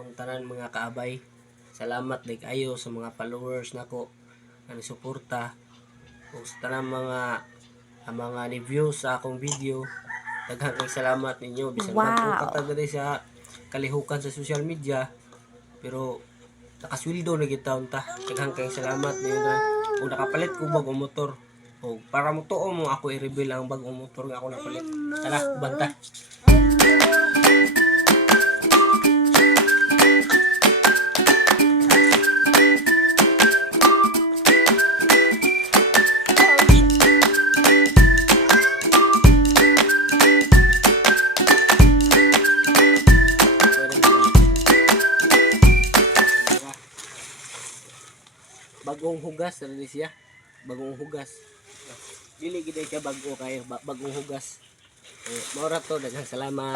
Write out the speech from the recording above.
atong tanan mga kaabay. Salamat day kayo sa mga followers nako nga nisuporta ug sa tanang mga reviews sa akong video. Daghang kay salamat ninyo bisan dagko ka diri sa kalihukan sa social media pero nakasweldo na gyud taon ta. Daghang kay salamat ninyo na ug nakapalit ko bagong motor. O para mo tuo mo ako i-reveal ang bagong motor nga ako napalit. Tara, banta. Bagong hugas na siya. Bagong hugas. Dili gid siya bago kayo, bagong hugas. Mao ra to, daghang salamat.